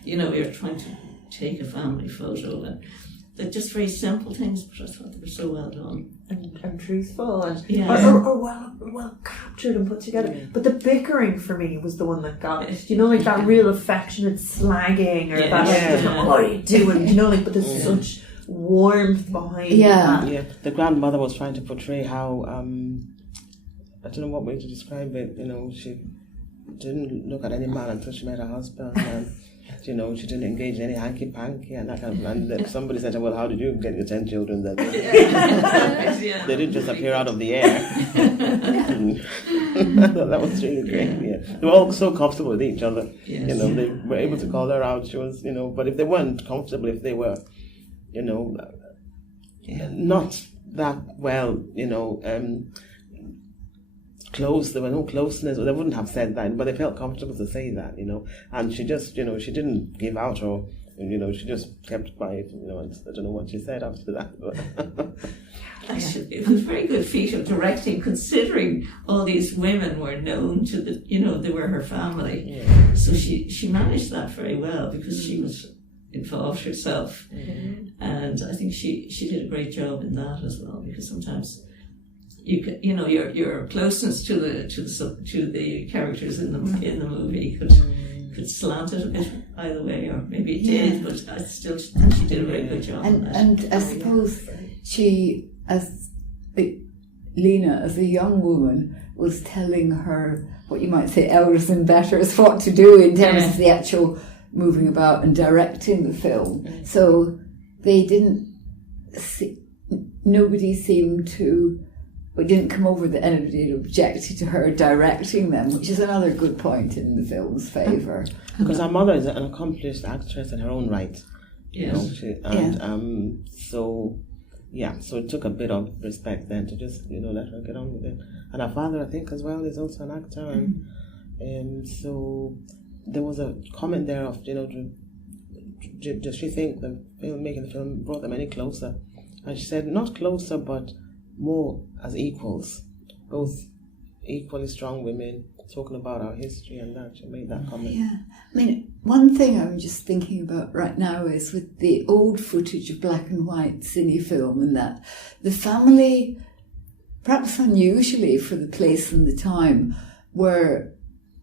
you're trying to take a family photo, and they're just very simple things, but I thought they were so well done and truthful, and or well captured and put together. But the bickering for me was the one that got it. Like that real affectionate slagging, or that what are you doing? But there's such warmth behind that. Yeah, the grandmother was trying to portray how I don't know what way to describe it. She didn't look at any man until she met her husband, and she didn't engage in any hanky-panky and that kind of. And somebody said, well, how did you get your 10 children then? They didn't just appear out of the air. I thought that was really great. Yeah, they were all so comfortable with each other. They were able to call her out. She was, but if they weren't comfortable, if they were, not that well, close, there were no closeness, or they wouldn't have said that, but they felt comfortable to say that, and she just, she didn't give out, or, she just kept quiet, and I don't know what she said after that, but... Actually, it was a very good feat of directing, considering all these women were known to they were her family. So she managed that very well, because she was involved herself, and I think she did a great job in that as well, because sometimes your closeness to the characters in the movie could slant it a bit either way, or maybe it did, but I still think she did a very good job. And I suppose she, as Lena, as a young woman, was telling her what you might say elders and betters what to do in terms of the actual moving about and directing the film. So they nobody seemed to, it didn't come over that anybody had objected to her directing them, which is another good point in the film's favour. Because our mother is an accomplished actress in her own right. Yes. So it took a bit of respect then to just, let her get on with it. And her father, I think, as well, is also an actor. And so there was a comment there of, does she think the making the film brought them any closer? And she said, not closer, but more as equals. Both equally strong women, talking about our history and that. She made that comment. Yeah. I mean, one thing I'm just thinking about right now is with the old footage of black and white cine film and that, the family, perhaps unusually for the place and the time, were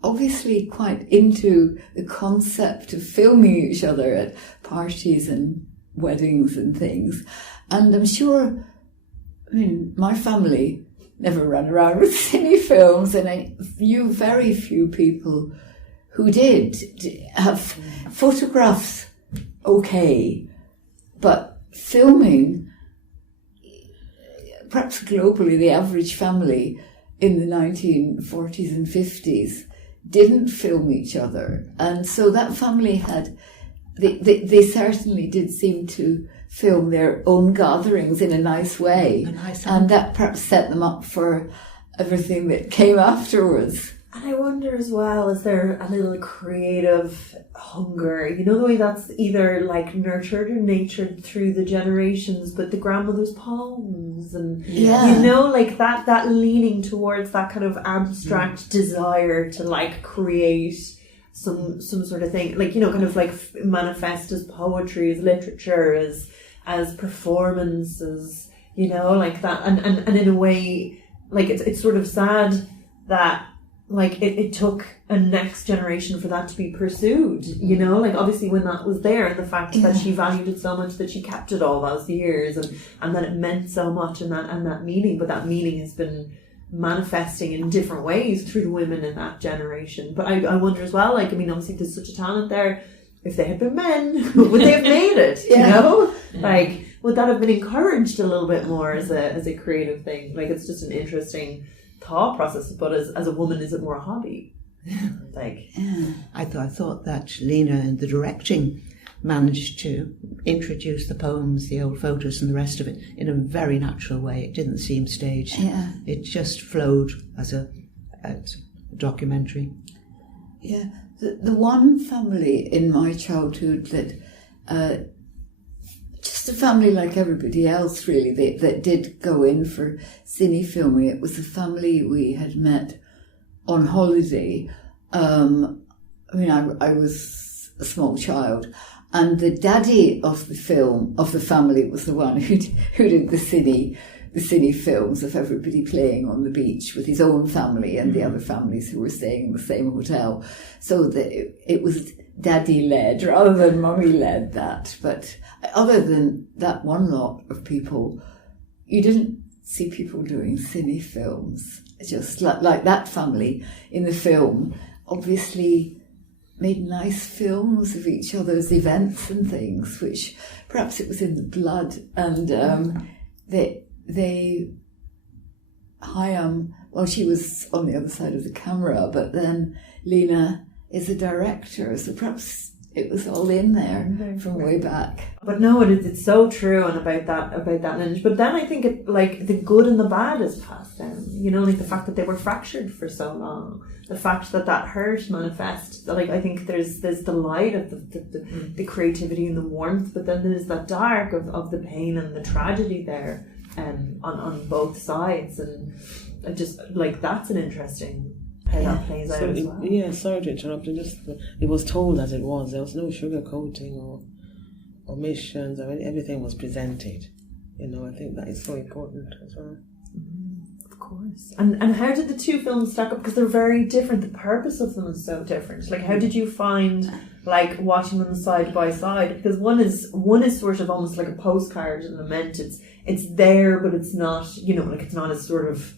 obviously quite into the concept of filming each other at parties and weddings and things. And I'm sure, my family never ran around with cine films, and I knew very few people who did have photographs, okay, but filming, perhaps globally, the average family in the 1940s and 50s didn't film each other. And so that family had, they certainly did seem to film their own gatherings in a nice way. And that perhaps set them up for everything that came afterwards. And I wonder as well, is there a little creative hunger? The way that's either like nurtured or natured through the generations, but the grandmother's poems and, like that leaning towards that kind of abstract desire to like create some sort of thing, like, kind of like manifest as poetry, as literature, as performance, as, like that. And in a way, like it's sort of sad that like it took a next generation for that to be pursued, like obviously when that was there, and the fact that she valued it so much that she kept it all those years, and that it meant so much, and that meaning, but that meaning has been manifesting in different ways through the women in that generation. But I wonder as well, like, obviously there's such a talent there. If they had been men, would they have made it? Like, would that have been encouraged a little bit more as a creative thing? Like, it's just an interesting thought process. But as a woman, is it more a hobby? I thought that Lena and the directing managed to introduce the poems, the old photos and the rest of it in a very natural way. It didn't seem staged. Yeah. It just flowed as a documentary. Yeah. The one family in my childhood that, just a family like everybody else really, that did go in for cine filming, it was a family we had met on holiday. I was a small child, and the daddy of the family was the one who did the cine films of everybody playing on the beach with his own family and the other families who were staying in the same hotel. So it was daddy-led rather than mummy-led, that. But other than that one lot of people, you didn't see people doing cine films. Just like that family in the film obviously made nice films of each other's events and things, which perhaps it was in the blood. And Hyam, she was on the other side of the camera, but then Lena is a director, so perhaps it was all in there from way back. But no, it's so true, and about that lineage. But then I think it, like, the good and the bad is passed down. Like the fact that they were fractured for so long, the fact that hurt manifests. Like, I think there's the light of the creativity and the warmth, but then there's that dark of the pain and the tragedy there, on both sides, and I just like that's an interesting. How that plays out as well. Yeah, sorry to interrupt. It was told as it was. There was no sugarcoating or omissions. Everything was presented. I think that is so important as well. Of course. And how did the two films stack up? Because they're very different. The purpose of them is so different. Like, how did you find, like, watching them side by side? Because one is sort of almost like a postcard and a lament. It's there, but it's not. Like, it's not as sort of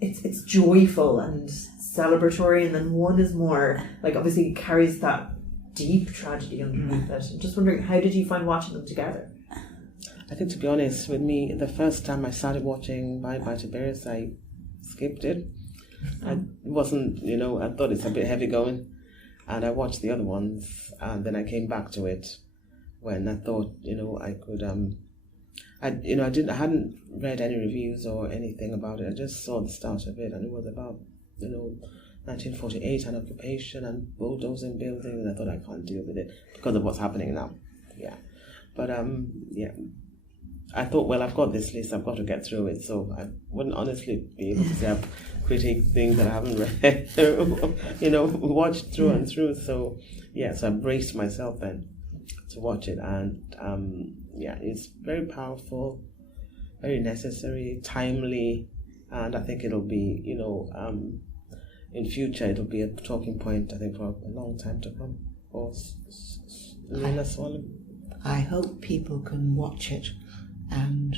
it's joyful and celebratory, and then one is more like, obviously it carries that deep tragedy underneath it. I'm just wondering, how did you find watching them together? I think, to be honest with me, the first time I started watching Bye Tiberias, I skipped it. I wasn't, I thought it's a bit heavy going, and I watched the other ones, and then I came back to it when I thought, I could, I hadn't read any reviews or anything about it. I just saw the start of it, and it was about, 1948 and occupation and bulldozing buildings, and I thought, I can't deal with it because of what's happening now. Yeah. But, I thought, well, I've got this list, I've got to get through it, so I wouldn't honestly be able to say I've critiqued things that I haven't read, watched through and through. So, so I braced myself then to watch it, and it's very powerful, very necessary, timely, and I think it'll be, in future it'll be a talking point, I think, for a long time to come for Lena Swallow. I hope people can watch it and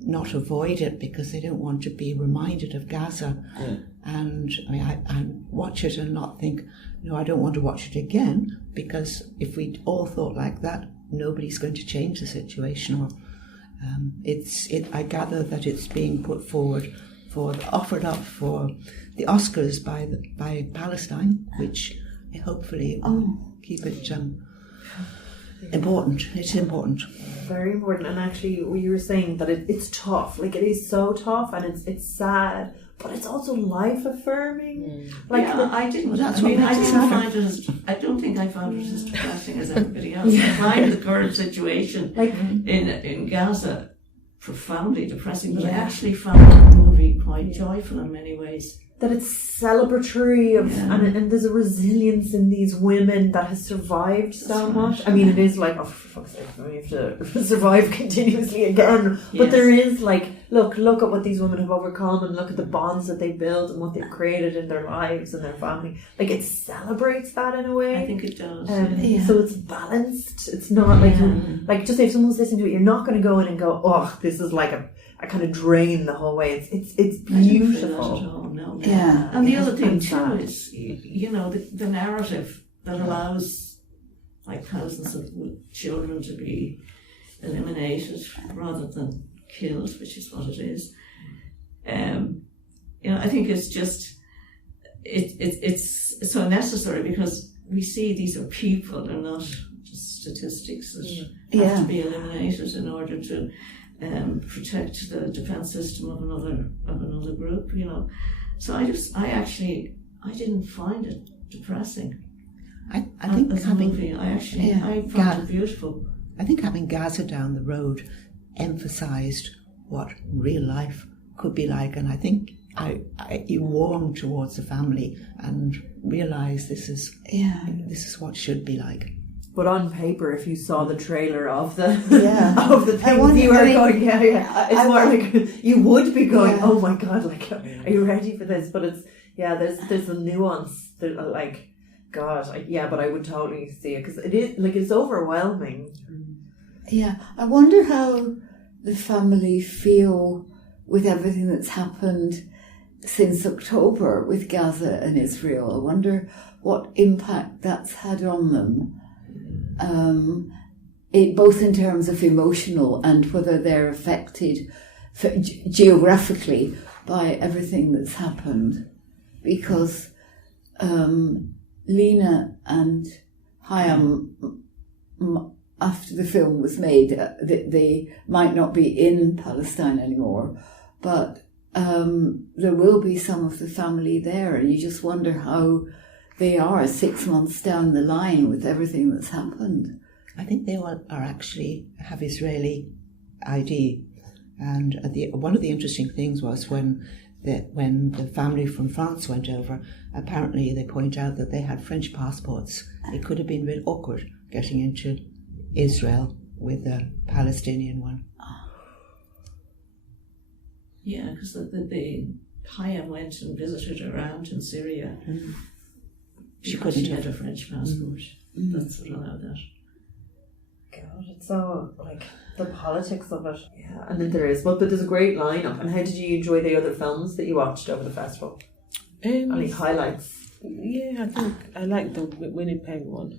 not avoid it because they don't want to be reminded of Gaza. And I watch it and not think, no, I don't want to watch it again, because if we all thought like that, nobody's going to change the situation. Or I gather that it's being put forward offered up for the Oscars by Palestine, which hopefully will keep it important. It's important. Very important. And actually, you were saying that it's tough. Like, it is so tough, and it's sad, but it's also life affirming. Like, I didn't. I don't think I found it as depressing as everybody else. I find the current situation in Gaza profoundly depressing, but I actually found the movie quite joyful in many ways. That it's celebratory and there's a resilience in these women that has survived so much. I mean, it is like, oh, for fuck's sake, we have to survive continuously again. But there is like, look at what these women have overcome, and look at the bonds that they built and what they've created in their lives and their family. Like, it celebrates that in a way. I think it does. So it's balanced. It's not like just if someone's listening to it, you're not going to go in and go, oh, this is like a kind of drain the whole way. It's beautiful. Yeah, and the other thing too is, the narrative that allows like thousands of children to be eliminated rather than killed, which is what it is. I think it's just it's so necessary, because we see these are people, they're not just statistics that have to be eliminated in order to protect the defense system of another group. So I didn't find it depressing. I think as a movie, I found it beautiful. I think having Gaza down the road emphasised what real life could be like, and I think you warm towards the family and realise this is what should be like. But on paper, if you saw the trailer of the of the things, you were going, it's more like you would be going, oh my god, like, are you ready for this? But it's there's a nuance that, like, God, but I would totally see it, because it is like, it's overwhelming. Yeah, I wonder how the family feel with everything that's happened since October with Gaza and Israel. I wonder what impact that's had on them. Both in terms of emotional and whether they're affected geographically by everything that's happened. Because Lena and Hayam, after the film was made, they might not be in Palestine anymore, but there will be some of the family there, and you just wonder how they are 6 months down the line with everything that's happened. I think they are actually have Israeli ID, and one of the interesting things was when the family from France went over, apparently they point out that they had French passports. It could have been a bit awkward getting into Israel with a Palestinian one. Yeah, because the Hayam went and visited her aunt in Syria. She had a French passport. That's what allowed that. God, it's so, like, the politics of it. Yeah, and then there is, but there's a great lineup. And how did you enjoy the other films that you watched over the festival? Any highlights? Yeah, I think I like the Winnipeg one.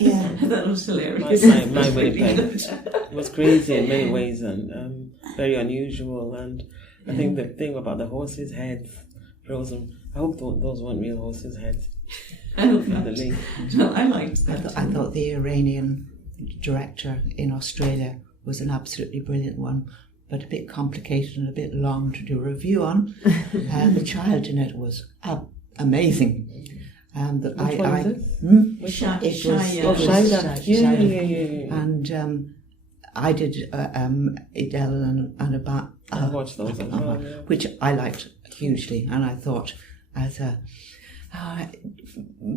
That was hilarious. My Winnipeg was crazy in many ways and very unusual. And I think the thing about the horses' heads, frozen. I hope those weren't real horses' heads. I hope not. No, I liked I that. thought the Iranian director in Australia was an absolutely brilliant one, but a bit complicated and a bit long to do a review on. The child in it was amazing. Which one is it? Shia. Yeah. And I did Idel and about I watched those as well, yeah. which I liked hugely, and I thought as a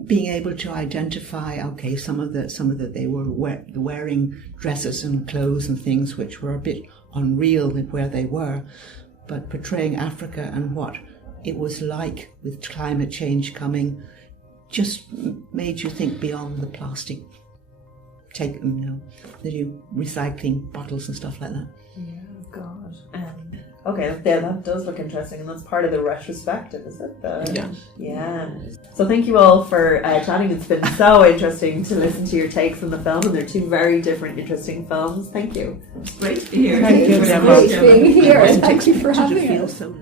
being able to identify, okay, some of the they were wearing dresses and clothes and things which were a bit unreal in where they were, but portraying Africa and what it was like with climate change coming just made you think beyond the plastic, the new recycling bottles and stuff like that. Yeah, God. Okay, yeah, that does look interesting, and that's part of the retrospective, is it? Yeah. So thank you all for chatting. It's been so interesting to listen to your takes on the film, and they're two very different, interesting films. Thank you. It's great to be here. Thank you It's very great much. being here. Thank you for having Did you feel us. so